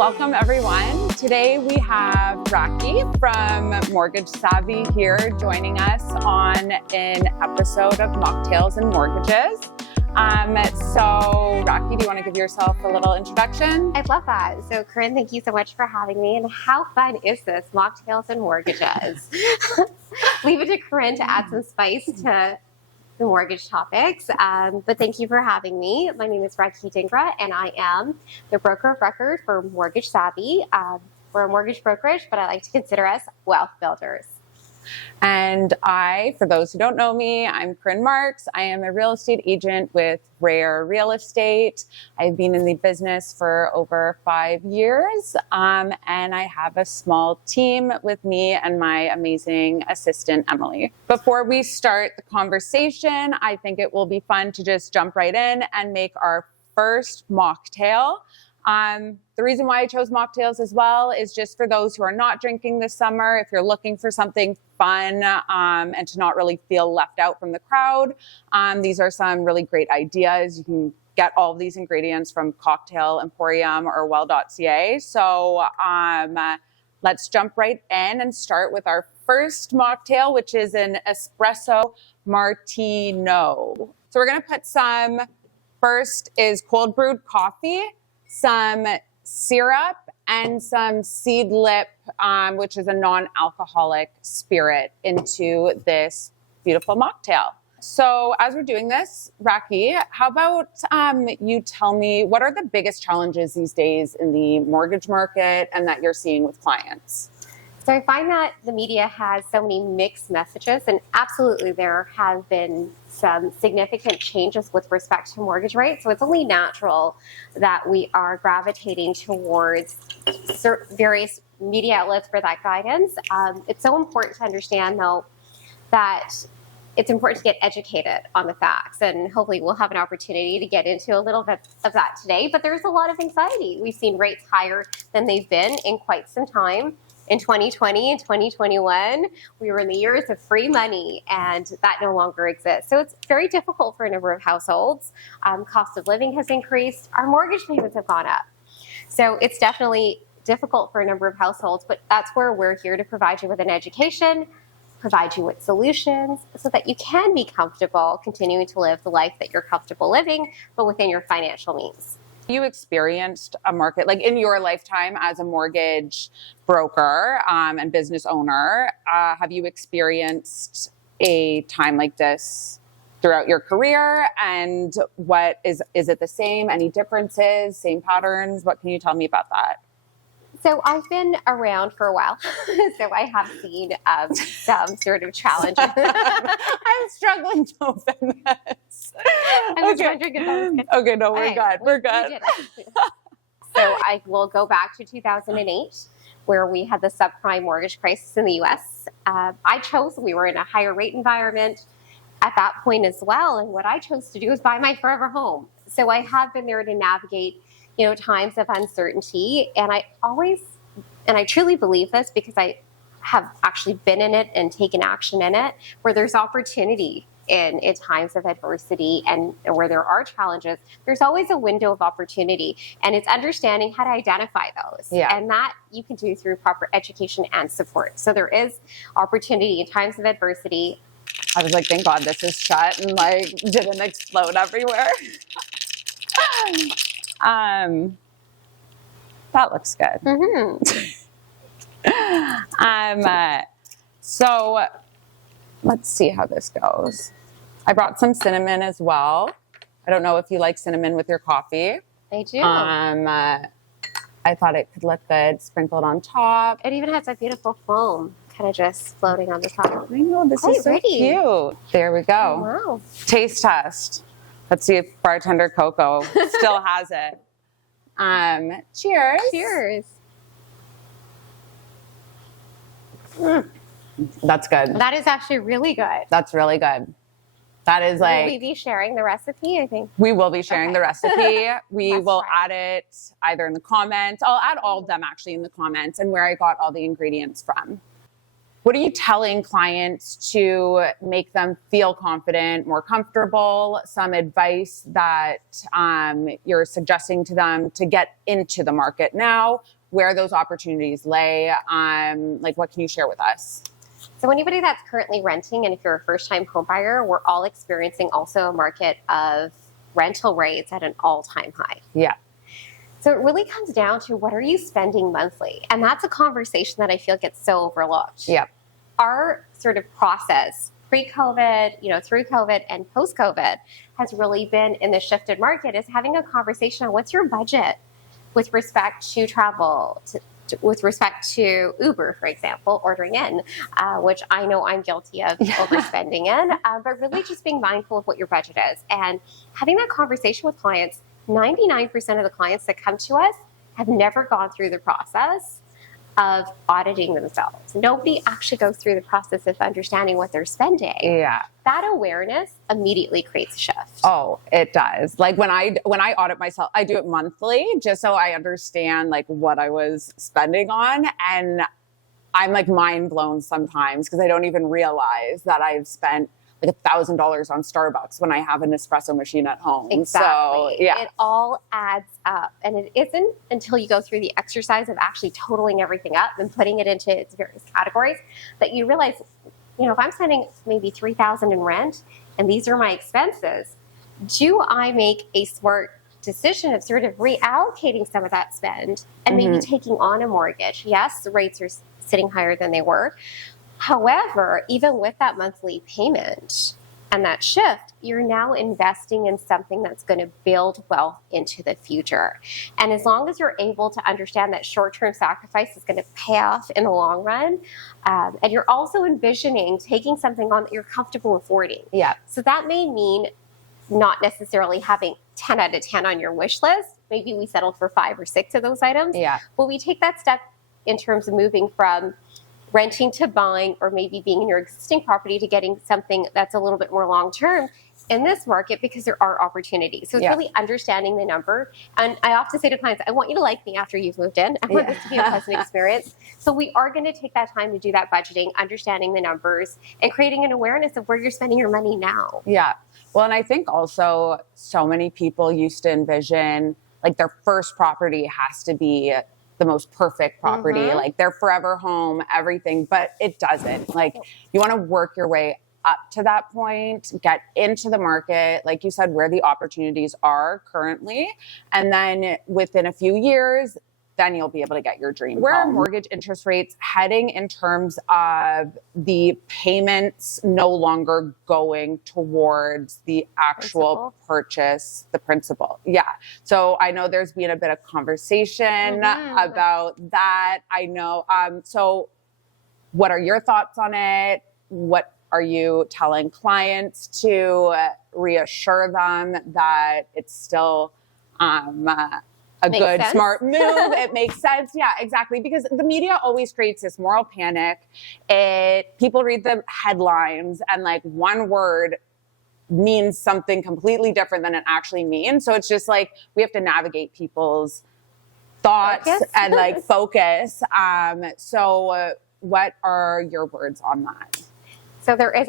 welcome everyone. Today we have Rakhee from Mortgage Savvy here joining us on an episode of Mocktails and Mortgages. So Rakhee, do you want to give yourself a little introduction? I'd love that. So Corinne, thank you so much for having me. And how fun is this, Mocktails and Mortgages? Leave it to Corinne to add some spice to the mortgage topics. But thank you for having me. My name is Rakhee Dhingra, and I am the broker of record for Mortgage Savvy. We're a mortgage brokerage, but I like to consider us wealth builders. And for those who don't know me, I'm Corinne Marks. I am a real estate agent with Rare Real Estate. I've been in the business for over 5 years, and I have a small team with me and my amazing assistant, Emily. Before we start the conversation, I think it will be fun to just jump right in and make our first mocktail. The reason why I chose mocktails as well is just for those who are not drinking this summer. If you're looking for something fun and to not really feel left out from the crowd, these are some really great ideas. You can get all of these ingredients from Cocktail Emporium or well.ca. So let's jump right in and start with our first mocktail, which is an espresso martino. So we're going to put first is cold brewed coffee, some syrup, and some seedlip, which is a non-alcoholic spirit, into this beautiful mocktail. So as we're doing this, Rakhee, how about you tell me what are the biggest challenges these days in the mortgage market and that you're seeing with clients? So I find that the media has so many mixed messages, and absolutely there have been some significant changes with respect to mortgage rates. So it's only natural that we are gravitating towards various media outlets for that guidance. It's so important to understand, though, that it's important to get educated on the facts, and hopefully we'll have an opportunity to get into a little bit of that today. But there's a lot of anxiety. We've seen rates higher than they've been in quite some time. In 2020 and 2021, we were in the years of free money, and that no longer exists. So it's very difficult for a number of households. Cost of living has increased. Our mortgage payments have gone up. So it's definitely difficult for a number of households, but that's where we're here to provide you with an education, provide you with solutions so that you can be comfortable continuing to live the life that you're comfortable living, but within your financial means. You experienced a market, like in your lifetime as a mortgage broker and business owner, have you experienced a time like this throughout your career? And what is it the same? Any differences, same patterns? What can you tell me about that? So I've been around for a while, so I have seen some sort of challenges. I'm struggling to open this. I was wondering if that was good. Okay, no, we're good. We're good. So I will go back to 2008, where we had the subprime mortgage crisis in the U.S. We were in a higher rate environment at that point as well, and what I chose to do was buy my forever home. So I have been there to navigate times of uncertainty. And I truly believe this because I have actually been in it and taken action in it, where there's opportunity in times of adversity and where there are challenges, there's always a window of opportunity. And it's understanding how to identify those. Yeah. And that you can do through proper education and support. So there is opportunity in times of adversity. I was like, thank God this is shut and didn't explode everywhere. That looks good. Mm-hmm. So let's see how this goes. I brought some cinnamon as well. I don't know if you like cinnamon with your coffee. I do. I thought it could look good sprinkled on top. It even has a beautiful foam kind of just floating on the top. I know, this is so cute. There we go. Oh, wow. Taste test. Let's see if bartender Coco still has it. Cheers. Cheers. That's good. That is actually really good. That's really good. That is Will we be sharing the recipe, I think? We will be sharing the recipe. We That's will right. add it either in the comments. I'll add all of them actually in the comments and where I got all the ingredients from. what are you telling clients to make them feel confident, more comfortable? Some advice that you're suggesting to them to get into the market now, where those opportunities lay? Like, what can you share with us? So anybody that's currently renting, and if you're a first-time home buyer, we're all experiencing also a market of rental rates at an all-time high. Yeah. So it really comes down to, what are you spending monthly? And that's a conversation that I feel gets so overlooked. Yeah. Our sort of process pre-COVID, through COVID and post-COVID has really been in the shifted market is having a conversation on what's your budget with respect to travel, with respect to Uber, for example, ordering in, which I know I'm guilty of overspending in, but really just being mindful of what your budget is and having that conversation with clients. 99% of the clients that come to us have never gone through the process of auditing themselves. Nobody actually goes through the process of understanding what they're spending. Yeah. That awareness immediately creates a shift. Oh, it does. Like when I audit myself, I do it monthly just so I understand like what I was spending on. And I'm like mind blown sometimes because I don't even realize that I've spent like $1,000 on Starbucks when I have an espresso machine at home. Exactly. So, yeah. It all adds up. And it isn't until you go through the exercise of actually totaling everything up and putting it into its various categories that you realize, if I'm spending maybe $3,000 in rent and these are my expenses, do I make a smart decision of sort of reallocating some of that spend and maybe taking on a mortgage? Yes, the rates are sitting higher than they were. However, even with that monthly payment and that shift, you're now investing in something that's going to build wealth into the future. And as long as you're able to understand that short-term sacrifice is going to pay off in the long run, and you're also envisioning taking something on that you're comfortable affording. Yeah. So that may mean not necessarily having 10 out of 10 on your wish list. Maybe we settled for 5 or 6 of those items. Yeah. But we take that step in terms of moving from renting to buying, or maybe being in your existing property to getting something that's a little bit more long-term in this market, because there are opportunities. So it's really understanding the number. And I often say to clients, I want you to like me after you've moved in. I want this to be a pleasant experience. So we are going to take that time to do that budgeting, understanding the numbers, and creating an awareness of where you're spending your money now. Yeah. Well, and I think also so many people used to envision like their first property has to be the most perfect property, like their forever home, everything, but it doesn't. Like you want to work your way up to that point, get into the market, like you said, where the opportunities are currently. And then within a few years, then you'll be able to get your dream. Where are mortgage interest rates heading in terms of the payments no longer going towards the actual purchase, the principal? Yeah. So I know there's been a bit of conversation about that. I know. So what are your thoughts on it? What are you telling clients to reassure them that it's still a good, smart move? It makes sense. Yeah, exactly. Because the media always creates this moral panic. People read the headlines and like one word means something completely different than it actually means. So it's just like we have to navigate people's thoughts and like focus. So what are your words on that? So there is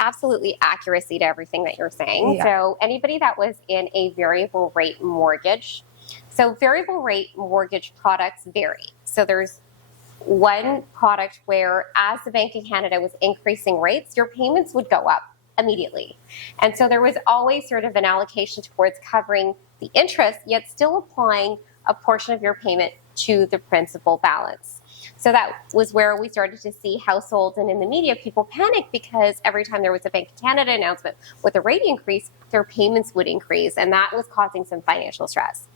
absolutely accuracy to everything that you're saying. Yeah. So anybody that was in a variable rate mortgage, so variable rate mortgage products vary. So there's one product where as the Bank of Canada was increasing rates, your payments would go up immediately. And so there was always sort of an allocation towards covering the interest, yet still applying a portion of your payment to the principal balance. So that was where we started to see households and in the media, people panic because every time there was a Bank of Canada announcement with a rate increase, their payments would increase. And that was causing some financial stress.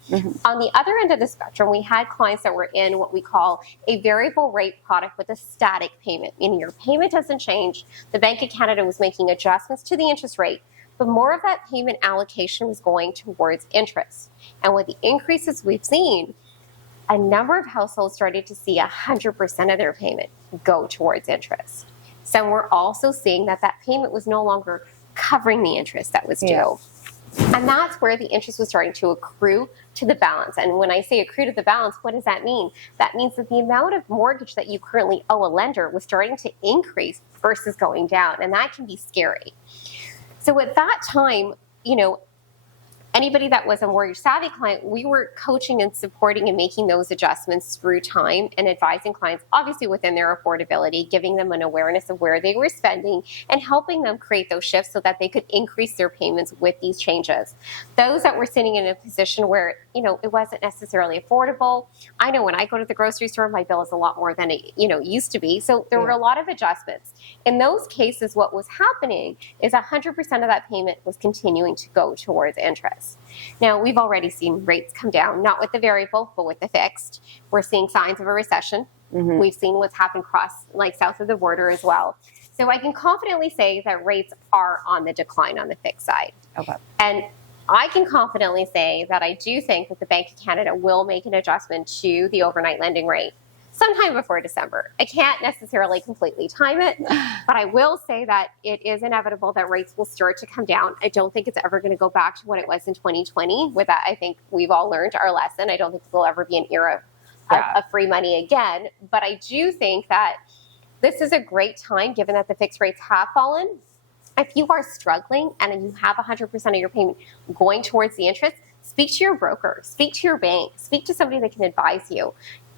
On the other end of the spectrum, we had clients that were in what we call a variable rate product with a static payment, meaning your payment doesn't change. The Bank of Canada was making adjustments to the interest rate, but more of that payment allocation was going towards interest. And with the increases we've seen, a number of households started to see 100% of their payment go towards interest. So we're also seeing that that payment was no longer covering the interest that was due. And that's where the interest was starting to accrue to the balance. And when I say accrue to the balance, what does that mean? That means that the amount of mortgage that you currently owe a lender was starting to increase versus going down. And that can be scary. So at that time, anybody that was a mortgage savvy client, we were coaching and supporting and making those adjustments through time and advising clients, obviously within their affordability, giving them an awareness of where they were spending and helping them create those shifts so that they could increase their payments with these changes. Those that were sitting in a position where, it wasn't necessarily affordable. I know when I go to the grocery store, my bill is a lot more than it, used to be. So there were a lot of adjustments. In those cases, what was happening is 100% of that payment was continuing to go towards interest. Now, we've already seen rates come down, not with the variable, but with the fixed. We're seeing signs of a recession. Mm-hmm. We've seen what's happened south of the border as well. So I can confidently say that rates are on the decline on the fixed side. Okay. And I can confidently say that I do think that the Bank of Canada will make an adjustment to the overnight lending rate sometime before December. I can't necessarily completely time it, but I will say that it is inevitable that rates will start to come down. I don't think it's ever going to go back to what it was in 2020. With that, I think we've all learned our lesson. I don't think there'll ever be an era of free money again. But I do think that this is a great time, given that the fixed rates have fallen. If you are struggling and you have 100% of your payment going towards the interest, speak to your broker, speak to your bank, speak to somebody that can advise you.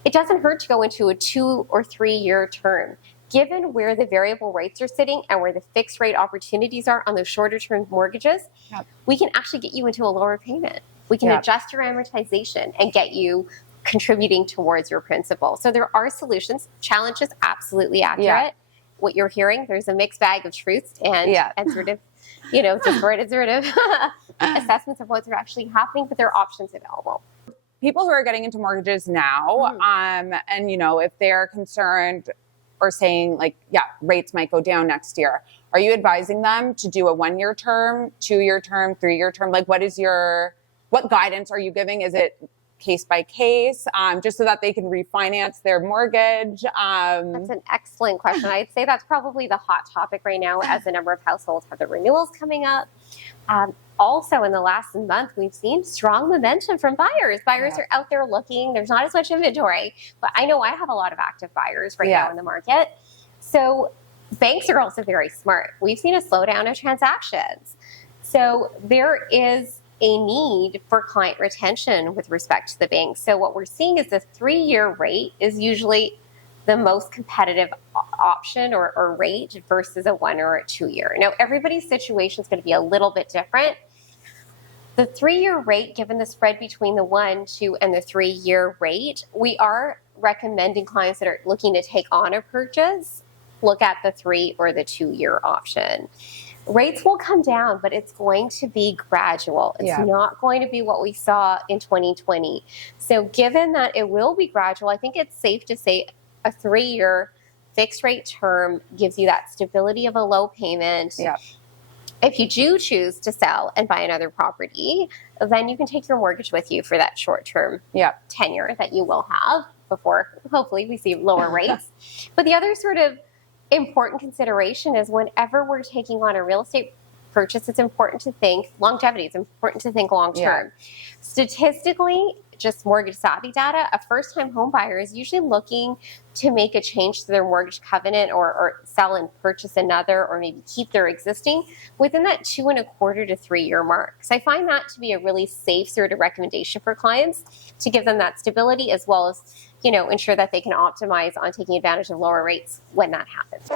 It doesn't hurt to go into a 2 or 3 year term. Given where the variable rates are sitting and where the fixed rate opportunities are on those shorter term mortgages, we can actually get you into a lower payment. We can adjust your amortization and get you contributing towards your principal. So there are solutions. Challenge is absolutely accurate. Yeah. What you're hearing, there's a mixed bag of truths and sort of, distorted sort of assessments of what's actually happening, but there are options available. People who are getting into mortgages now, and if they're concerned or saying rates might go down next year, are you advising them to do a 1 year term, 2 year term, 3 year term? What guidance are you giving? Is it case by case, just so that they can refinance their mortgage? That's an excellent question. I'd say that's probably the hot topic right now, as a number of households have the renewals coming up. Also, in the last month, we've seen strong momentum from buyers. Buyers are out there looking. There's not as much inventory, but I know I have a lot of active buyers right now in the market. So banks are also very smart. We've seen a slowdown of transactions. So there is a need for client retention with respect to the bank. So what we're seeing is the 3 year rate is usually the most competitive option or rate versus a 1 or a 2 year. Now, everybody's situation is going to be a little bit different. The 3 year rate, given the spread between the 1, 2, and the 3 year rate, we are recommending clients that are looking to take on a purchase, look at the 3 or the 2 year option. Rates will come down, but it's going to be gradual. It's not going to be what we saw in 2020. So given that it will be gradual, I think it's safe to say a 3 year fixed rate term gives you that stability of a low payment. Yeah. If you do choose to sell and buy another property, then you can take your mortgage with you for that short term tenure that you will have before hopefully we see lower rates. But the other sort of important consideration is whenever we're taking on a real estate purchase, it's important to think longevity. It's important to think long term. Statistically, just mortgage savvy data, a first-time home buyer is usually looking to make a change to their mortgage covenant or sell and purchase another, or maybe keep their existing within that 2.25 to 3 year mark. So I find that to be a really safe sort of recommendation for clients to give them that stability, as well as ensure that they can optimize on taking advantage of lower rates when that happens.